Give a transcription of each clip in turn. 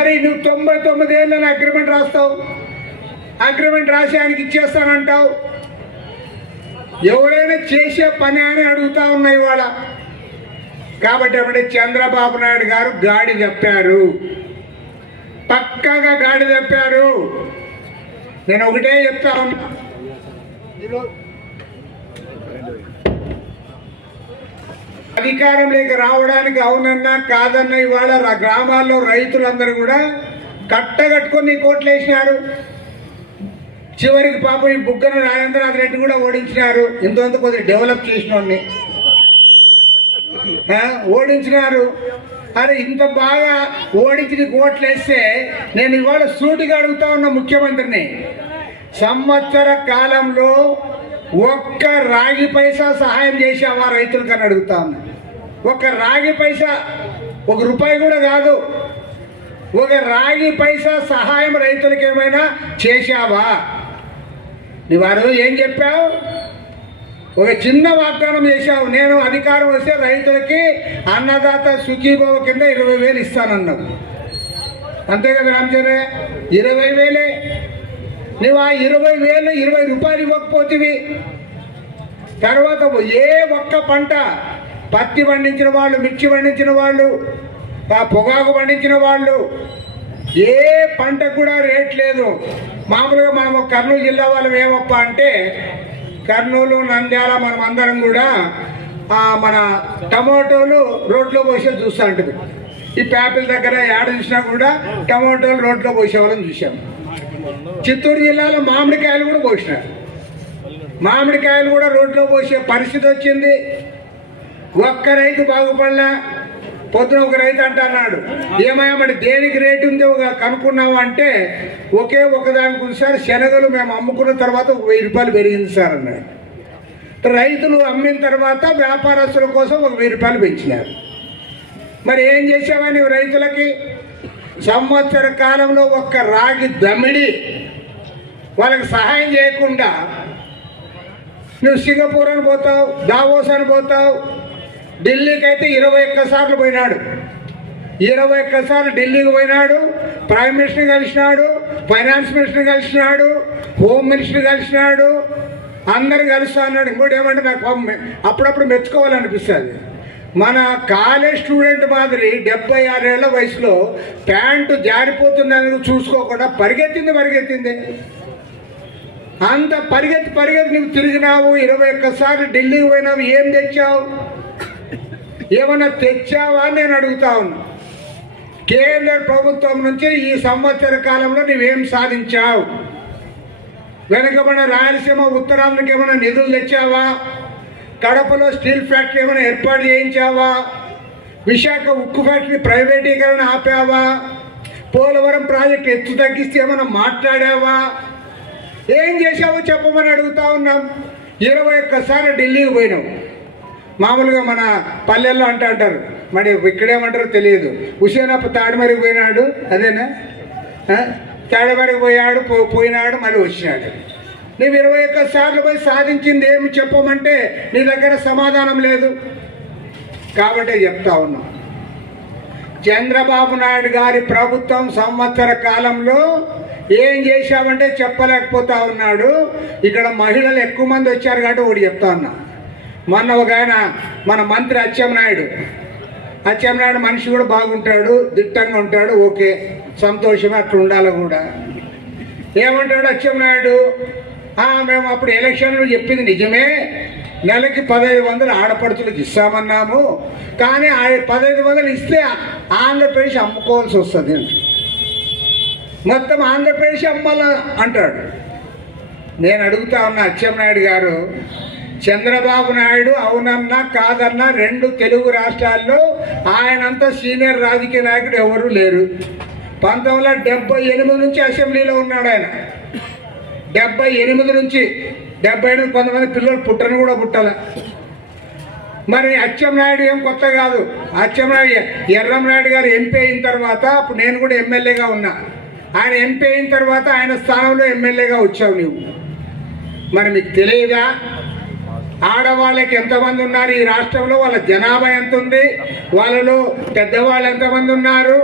మరి నువ్వు తొంభై తొమ్మిది ఏళ్ళని అగ్రిమెంట్ రాస్తావు. అగ్రిమెంట్ రాసి ఆయనకి ఇచ్చేస్తానంటావు. ఎవరైనా చేసే పని అని అడుగుతా ఉన్నాయి ఇవాళ. కాబట్టి అప్పుడే చంద్రబాబు నాయుడు గారు గాడి తప్పారు. పక్కాగా గాడి తప్పారు. నేను ఒకటే చెప్తా ఉన్నా. అధికారంలోకి రావడానికి అవునన్నా కాదన్నా ఇవాళ గ్రామాల్లో రైతులందరూ కూడా కట్టగట్టుకొని కోట్లు వేసినారు చివరికి పాపం ఈ బుగ్గన రాజేంద్రనాథ్ రెడ్డి కూడా ఓడించినారు. ఇంతవంత కొద్దిగా డెవలప్ చేసిన ఓడించినారు. అరే ఇంత బాగా ఓడించి నీకు ఓట్లు వేస్తే నేను ఇవాళ సూటిగా అడుగుతా ఉన్న ముఖ్యమంత్రిని. సంవత్సర కాలంలో ఒక్క రాగి పైసా సహాయం చేసావా రైతులకు అని అడుగుతా ఉన్నా. ఒక్క రాగి పైసా ఒక రూపాయి కూడా కాదు. ఒక రాగి పైసా సహాయం రైతులకు ఏమైనా చేశావా? నువ్వు ఆ రోజు ఏం చెప్పావు? ఒక చిన్న వాగ్దానం చేశావు. నేను అధికారం వస్తే రైతులకి అన్నదాత సుఖీభవ కింద ఇరవై వేలు ఇస్తానన్నావు. అంతే కదా రామచంద్ర ఇరవై వేలే. నువ్వు ఆ ఇరవై వేలు ఇరవై రూపాయలు ఇవ్వకపోతివి. తర్వాత ఏ ఒక్క పంట పత్తి పండించిన వాళ్ళు మిర్చి పండించిన వాళ్ళు ఆ పొగాకు పండించిన వాళ్ళు ఏ పంట కూడా రేట్ లేదు. మామూలుగా మనం కర్నూలు జిల్లా వాళ్ళం ఏమప్ప అంటే కర్నూలు నంద్యాల మనం అందరం కూడా మన టమాటోలు రోడ్లో పోసే చూస్తూ ఉంటుంది ఈ ప్యాపిల్ దగ్గర ఏడ చూసినా కూడా టమాటోలు రోడ్లో పోసే వాళ్ళని చిత్తూరు జిల్లాలో మామిడికాయలు కూడా పోసినారు మామిడికాయలు కూడా రోడ్లో పోసే పరిస్థితి వచ్చింది. ఒక్క రైతు బాగుపడలే పొద్దున ఒక రైతు అంటున్నాడు ఏమయ్యా మరి దేనికి రేటు ఉందో ఒక కనుక్కున్నావా అంటే ఒకే ఒకదానికి సార్ శనగలు మేము అమ్ముకున్న తర్వాత ఒక వెయ్యి రూపాయలు పెరిగింది సార్ అన్నాడు. రైతులు అమ్మిన తర్వాత వ్యాపారస్తుల కోసం ఒక వెయ్యి రూపాయలు పెంచినారు. మరి ఏం చేసావా నువ్వు రైతులకి? సంవత్సర కాలంలో ఒక్క రాగి దమిడి వాళ్ళకి సహాయం చేయకుండా నువ్వు సింగపూర్ అని పోతావు దావోస్ అని పోతావు ఢిల్లీకి అయితే ఇరవై ఒక్క సార్లు పోయినాడు. ఇరవై ఒక్క సార్లు ఢిల్లీకి పోయినాడు ప్రైమ్ మినిస్టర్ కలిసినాడు ఫైనాన్స్ మినిస్టర్ కలిసినాడు హోమ్ మినిస్టర్ కలిసినాడు అందరు కలుస్తా అన్నాడు. ఇంకోటి ఏమంటే నాకు అప్పుడప్పుడు మెచ్చుకోవాలనిపిస్తుంది. మన కాలేజ్ స్టూడెంట్ మాదిరి డెబ్బై ఆరేళ్ళ వయసులో ప్యాంటు జారిపోతుందని చూసుకోకుండా పరిగెత్తింది పరిగెత్తింది. అంత పరిగెత్తి పరిగెత్తి నువ్వు తిరిగినావు ఇరవై ఒక్కసారి ఢిల్లీకి పోయినావు ఏం తెచ్చావు? ఏమన్నా తెచ్చావా నేను అడుగుతా ఉన్నా. కేంద్ర ప్రభుత్వం నుంచి ఈ సంవత్సర కాలంలో నువ్వేం సాధించావు? వెనకబడిన రాయలసీమ ఉత్తరానికి ఏమైనా నిధులు తెచ్చావా? కడపలో స్టీల్ ఫ్యాక్టరీ ఏమైనా ఏర్పాటు చేయించావా? విశాఖ ఉక్కు ఫ్యాక్టరీ ప్రైవేటీకరణ ఆపావా? పోలవరం ప్రాజెక్ట్ ఎత్తు తగ్గిస్తే ఏమైనా మాట్లాడావా? ఏం చేశావో చెప్పమని అడుగుతా ఉన్నాం. ఇరవై ఒక్కసారి ఢిల్లీకి పోయినావు మామూలుగా మన పల్లెల్లో అంట అంటారు. మరి ఇక్కడేమంటారో తెలియదు. హుసేనప్ప తాడిమరికి పోయినాడు. అదేనా? తాడిమరికి పోయాడు పో పోయినాడు మళ్ళీ వచ్చినాడు. నువ్వు ఇరవై ఒక్క సార్లు పోయి సాధించింది ఏమి చెప్పమంటే నీ దగ్గర సమాధానం లేదు. కాబట్టి చెప్తా ఉన్నా. చంద్రబాబు నాయుడు గారి ప్రభుత్వం సంవత్సర కాలంలో ఏం చేశామంటే చెప్పలేకపోతా ఉన్నాడు. ఇక్కడ మహిళలు ఎక్కువ మంది వచ్చారు కాబట్టి ఒకటి చెప్తా ఉన్నా. మొన్న ఒక ఆయన మన మంత్రి అచ్చెంనాయుడు అచ్చెంనాయుడు మనిషి కూడా బాగుంటాడు దిట్టంగా ఉంటాడు ఓకే. సంతోషమే అట్లా ఉండాలి కూడా. ఏమంటాడు అచ్చెంనాయుడు మేము అప్పుడు ఎలక్షన్లు చెప్పింది నిజమే. నెలకి పదహైదు వందలు ఆడపడుచులకు ఇస్తామన్నాము. కానీ ఆ పదహైదు వందలు ఇస్తే ఆంధ్రప్రదేశ్ అమ్ముకోవాల్సి వస్తుంది మొత్తం ఆంధ్రప్రదేశ్ అమ్మాల అంటాడు. నేను అడుగుతా ఉన్నా అచ్చెన్నాయుడు గారు చంద్రబాబు నాయుడు అవునన్నా కాదన్నా రెండు తెలుగు రాష్ట్రాల్లో ఆయనంత సీనియర్ రాజకీయ నాయకుడు ఎవరూ లేరు. పంతొమ్మిది వందల ఎనిమిది నుంచి అసెంబ్లీలో ఉన్నాడు ఆయన. డెబ్బై ఎనిమిది నుంచి డెబ్బై ఎనిమిది కొంతమంది పిల్లలు పుట్టను కూడా పుట్టాల. మరి అచ్చెంనాయుడు ఏం కొత్త కాదు. అచ్చెంనాయుడు ఎర్రంనాయుడు గారు ఎంపీ అయిన తర్వాత అప్పుడు నేను కూడా ఎమ్మెల్యేగా ఉన్నా. ఆయన ఎంపీ అయిన తర్వాత ఆయన స్థానంలో ఎమ్మెల్యేగా వచ్చావు నువ్వు మరి మీకు తెలియదా? ఆడవాళ్ళకి ఎంతమంది ఉన్నారు? ఈ రాష్ట్రంలో వాళ్ళ జనాభా ఎంత ఉంది? వాళ్ళలో పెద్దవాళ్ళు ఎంతమంది ఉన్నారు?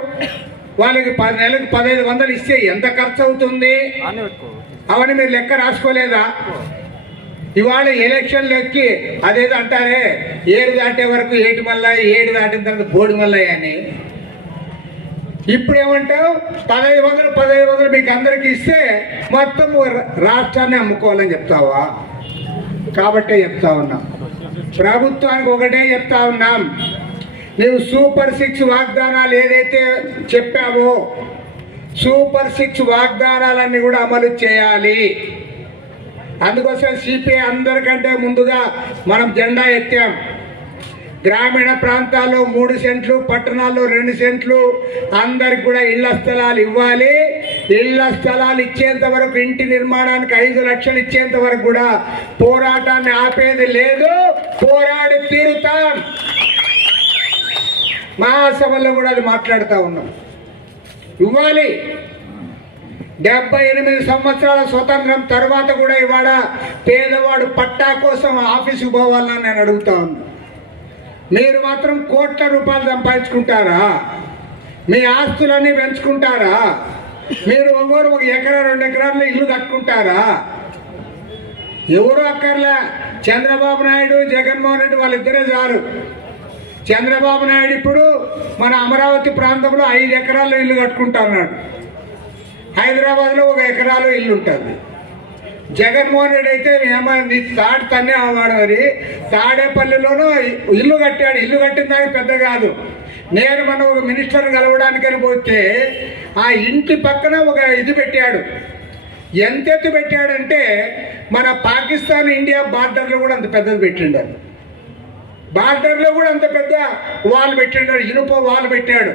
వాళ్ళకి పది నెలలకు పదహైదు వందలు ఇస్తే ఎంత ఖర్చు అవుతుంది ఆనే పెట్టుకో. అవన్నీ మీరు లెక్క రాసుకోలేదా? ఇవాళ ఎలక్షన్లు ఎక్కి అదేదో అంటారే ఏడు దాటే వరకు ఏటి మళ్ళా ఏడు దాటిన తర్వాత బోడి మళ్ళా అని ఇప్పుడు ఏమంటావు పదహైదు వందలు పదహైదు వందలు మీకు అందరికి ఇస్తే మొత్తం రాష్ట్రాన్ని అమ్ముకోవాలని చెప్తావా? కాబట్టే చెప్తా ఉన్నాం. ప్రభుత్వానికి ఒకటే చెప్తా ఉన్నాం. నువ్వు సూపర్ సిక్స్ వాగ్దానాలు ఏదైతే చెప్పావో సూపర్ సిక్స్ వాగ్దానాలన్నీ కూడా అమలు చేయాలి. అందుకోసం సిపిఐ అందరికంటే ముందుగా మనం జెండా ఎత్తాం. గ్రామీణ ప్రాంతాల్లో మూడు సెంట్లు పట్టణాల్లో రెండు సెంట్లు అందరికి కూడా ఇళ్ళ స్థలాలు ఇవ్వాలి. ఇళ్ళ స్థలాలు ఇచ్చేంత వరకు ఇంటి నిర్మాణానికి ఐదు లక్షలు ఇచ్చేంత వరకు కూడా పోరాటాన్ని ఆపేది లేదు. పోరాడి తీరుతాం. మహాసభల్లో కూడా అది మాట్లాడుతూ ఉన్నాం. ఇవ్వాలి. డెబ్బై ఎనిమిది సంవత్సరాల స్వతంత్రం తర్వాత కూడా ఇవాడ పేదవాడు పట్టా కోసం ఆఫీసుకు పోవాలని నేను అడుగుతా మీరు మాత్రం కోట్ల రూపాయలు సంపాదించుకుంటారా? మీ ఆస్తులన్నీ పెంచుకుంటారా? మీరు ఒవ్వరు ఒక ఎకరా రెండు ఎకరాల్లో ఇల్లు కట్టుకుంటారా? ఎవరు అక్కర్లే. చంద్రబాబు నాయుడు జగన్మోహన్ రెడ్డి వాళ్ళిద్దరే చాలు. చంద్రబాబు నాయుడు ఇప్పుడు మన అమరావతి ప్రాంతంలో ఐదు ఎకరాల్లో ఇల్లు కట్టుకుంటా ఉన్నాడు. హైదరాబాద్లో ఒక ఎకరాలో ఇల్లు ఉంటుంది. జగన్మోహన్ రెడ్డి అయితే ఏమైంది తాడు తన్నే అవ్వాడు మరి. తాడేపల్లిలోనూ ఇల్లు కట్టాడు. ఇల్లు కట్టిన దానికి పెద్ద కాదు. నేను మన ఒక మినిస్టర్ కలవడానికని పోతే ఆ ఇంటి పక్కన ఒక ఇది పెట్టాడు. ఎంత ఎత్తు పెట్టాడంటే మన పాకిస్తాన్ ఇండియా బార్డర్లో కూడా అంత పెద్దది పెట్టిండారు బార్డర్లో కూడా అంత పెద్ద వాల్ పెట్టిండాడు ఇనుప వాల్ పెట్టాడు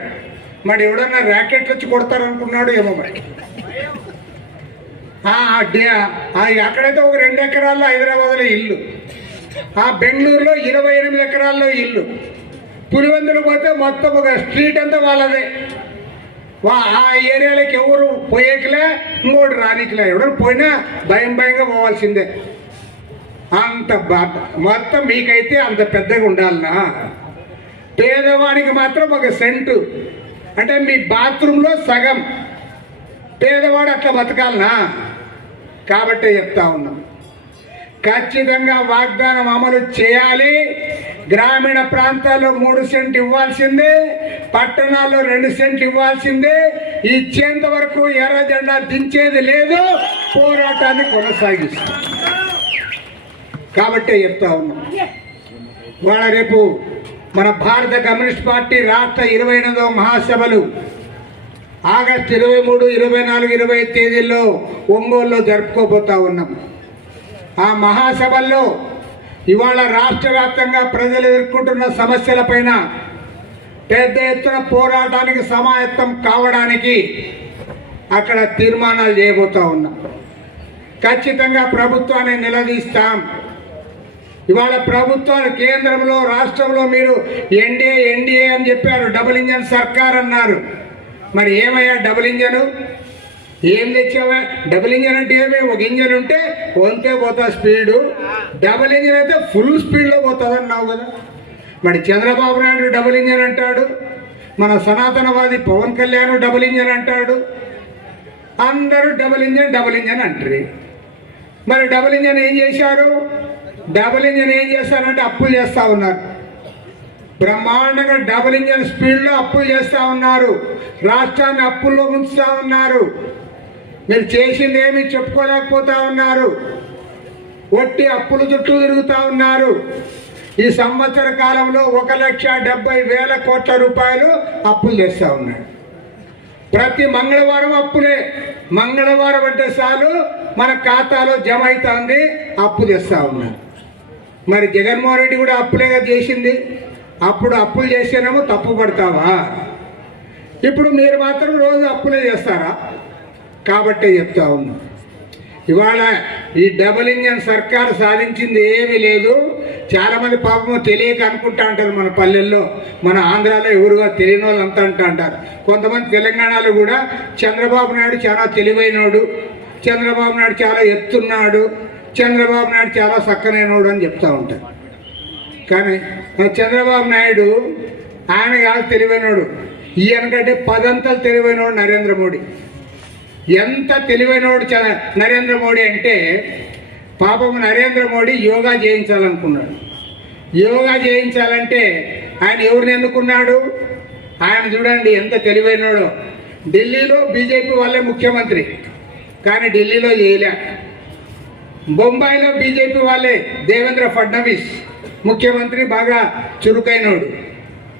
మరి ఎవడన్నా ర్యాకెట్లు వచ్చి కొడతారనుకున్నాడు ఏమో మరి. ఆ, అక్కడైతే ఒక రెండు ఎకరాల్లో హైదరాబాద్లో ఇల్లు ఆ బెంగళూరులో ఇరవై ఎనిమిది ఎకరాల్లో ఇల్లు పులివెందులు పోతే మొత్తం ఒక స్ట్రీట్ అంతా వాళ్ళదే. వా ఆ ఏరియాలోకి ఎవరు పోయేకిలే ఇంకోటి రానికలే. ఎవరు పోయినా భయం భయంగా పోవాల్సిందే. అంత మొత్తం మీకైతే అంత పెద్దగా ఉండాలనా? పేదవానికి మాత్రం ఒక సెంటు. అంటే మీ బాత్రూంలో సగం. పేదవాడు అట్లా బతకాలనా? కాబట్టే చెప్తా ఉన్నాం. ఖచ్చితంగా వాగ్దానం అమలు చేయాలి. గ్రామీణ ప్రాంతాల్లో మూడు సెంట్ ఇవ్వాల్సిందే. పట్టణాల్లో రెండు సెంట్లు ఇవ్వాల్సిందే. ఇచ్చేంత వరకు ఎర్ర జెండా దించేది లేదు. పోరాటాన్ని కొనసాగిస్తాం. కాబట్టే చెప్తా ఉన్నాం. వాళ్ళ రేపు మన భారత కమ్యూనిస్ట్ పార్టీ రాష్ట్ర ఇరవై ఎనిమిదవ మహాసభలు. ఆగస్టు ఇరవై మూడు ఇరవై నాలుగు ఇరవై తేదీల్లో ఒంగోలులో జరుపుకోబోతా ఉన్నాం. ఆ మహాసభల్లో ఇవాళ రాష్ట్ర వ్యాప్తంగా ప్రజలు ఎదుర్కొంటున్న సమస్యలపైన పెద్ద ఎత్తున పోరాటానికి సమాయత్తం కావడానికి అక్కడ తీర్మానాలు చేయబోతా ఉన్నాం. ఖచ్చితంగా ప్రభుత్వాన్ని నిలదీస్తాం. ఇవాళ ప్రభుత్వాలు కేంద్రంలో రాష్ట్రంలో మీరు ఎన్డీఏ ఎన్డీఏ అని చెప్పారు. డబుల్ ఇంజన్ సర్కార్ అన్నారు. మరి ఏమయ్యా డబుల్ ఇంజను? ఏం తెచ్చావా? డబుల్ ఇంజన్ అంటే ఏమే? ఒక ఇంజన్ ఉంటే వంతే పోతా స్పీడు. డబుల్ ఇంజన్ అయితే ఫుల్ స్పీడ్లో పోతుంది అన్నావు కదా. మరి చంద్రబాబు నాయుడు డబుల్ ఇంజన్ అంటాడు. మన సనాతనవాది పవన్ కళ్యాణ్ డబుల్ ఇంజన్ అంటాడు. అందరూ డబుల్ ఇంజన్ డబుల్ ఇంజన్ అంటారు. మరి డబుల్ ఇంజన్ ఏం చేశారు? డబుల్ ఇంజన్ ఏం చేస్తానంటే అప్పులు చేస్తా ఉన్నారు. బ్రహ్మాండంగా డబుల్ ఇంజన్ స్పీడ్లో అప్పులు చేస్తా ఉన్నారు. రాష్ట్రాన్ని అప్పుల్లో ఉంచుతా ఉన్నారు. మీరు చేసింది ఏమి చెప్పుకోలేకపోతా ఉన్నారు. ఒట్టి అప్పుల చుట్టూ తిరుగుతూ ఉన్నారు. ఈ సంవత్సర కాలంలో ఒక లక్ష డెబ్బై వేల కోట్ల రూపాయలు అప్పులు చేస్తా ఉన్నారు. ప్రతి మంగళవారం అప్పులే. మంగళవారం అంటే చాలు మన ఖాతాలో జమ అవుతుంది అప్పు తెస్తా ఉన్నారు. మరి జగన్మోహన్ రెడ్డి కూడా అప్పులేగా చేసింది. అప్పుడు అప్పులు చేసేనేమో తప్పు పడతావా? ఇప్పుడు మీరు మాత్రం రోజు అప్పులే చేస్తారా? కాబట్టే చెప్తా ఉన్నా. ఇవాళ ఈ డబుల్ ఇంజన్ సర్కార్ సాధించింది ఏమీ లేదు. చాలామంది పాపము పాపం తెలియక అనుకుంటా అంటారు మన పల్లెల్లో. మన ఆంధ్రాలో ఎవరుగా తెలియని వాళ్ళు అంతా అంటా అంటారు కొంతమంది తెలంగాణలో కూడా చంద్రబాబు నాయుడు చాలా తెలివైనోడు. చంద్రబాబు నాయుడు చాలా ఎత్తున్నాడు. చంద్రబాబు నాయుడు చాలా చక్కనైనోడు అని చెప్తూ ఉంటారు. కానీ చంద్రబాబు నాయుడు ఆయన కాదు తెలివైనోడు ఈయనకంటే పదంతలు తెలివైనోడు నరేంద్ర మోడీ. ఎంత తెలివైనోడు చ- నరేంద్ర మోడీ అంటే పాపం నరేంద్ర మోడీ యోగా చేయించాలనుకున్నాడు. యోగా చేయించాలంటే ఆయన ఎవరిని ఎన్నుకున్నాడు? ఆయన చూడండి ఎంత తెలివైనడో ఢిల్లీలో బీజేపీ వాళ్ళే ముఖ్యమంత్రి. కానీ ఢిల్లీలో చేయలే బొంబాయిలో బీజేపీ వాళ్ళే దేవేంద్ర ఫడ్నవీస్. ముఖ్యమంత్రి బాగా చురుకైనోడు.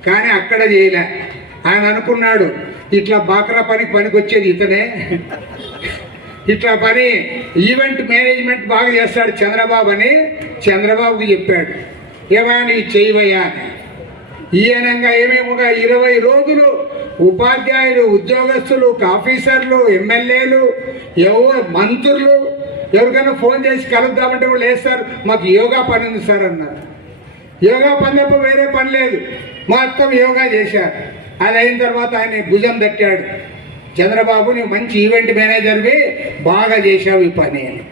కానీ అక్కడ చేయలే. ఆయన అనుకున్నాడు ఇట్లా బాక్రా పనికి పనికి వచ్చేది ఇతనే. ఇట్లా పని ఈవెంట్ మేనేజ్మెంట్ బాగా చేస్తాడు చంద్రబాబు అని చంద్రబాబుకి చెప్పాడు. ఏమని చేయవయ్యా అని. ఈయనంగా ఏమేమి ఒక ఇరవై రోజులు ఉపాధ్యాయులు ఉద్యోగస్తులు ఆఫీసర్లు ఎమ్మెల్యేలు ఎవరు మంత్రులు ఎవరికైనా ఫోన్ చేసి కలుద్దామంటే వాళ్ళు వేస్తారు మాకు యోగా పని ఉంది సార్ అన్నారు. యోగా పని తప్ప వేరే పని లేదు. మొత్తం యోగా చేశారు. అది అయిన తర్వాత ఆయన భుజం తట్టాడు. చంద్రబాబు నువ్వు మంచి ఈవెంట్ మేనేజర్వి బాగా చేశావు ఈ పని అని.